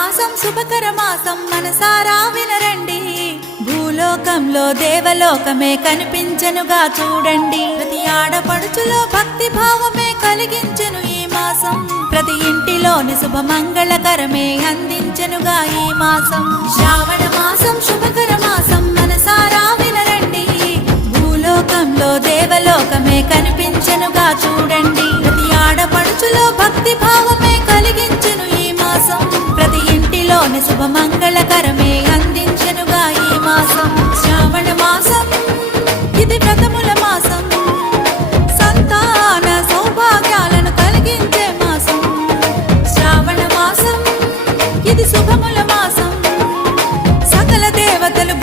మాసం శుభకర మాసం మనసారా వినరండి. భూలోకంలో దేవలోకమే కనిపించెనుగా చూడండి. ప్రతి ఆడపడుచులో భక్తి భావమే కలిగించెను ఈ మాసం. ప్రతి ఇంటిలోని శుభమంగళకరమే అందించెనుగా ఈ మాసం. శ్రావణ మాసం శుభకర మాసం మనసారా వినరండి. భూలోకంలో దేవలోకమే కనిపించెనుగా చూడండి. ప్రతి ఆడపడుచులో భక్తి భావమే కలిగించెను ఈ మాసం. ప్రతి ఇంటిలోని శుభమంగళకరమే అందించెనుగా ఈ మాసం. శ్రావణ మాసం ఇది వ్రతముల మాసం. సంతాన సౌభాగ్యాలను కలిగించే మాసం. శ్రావణ మాసం ఇది శుభముల మాసం. సకల దేవతలు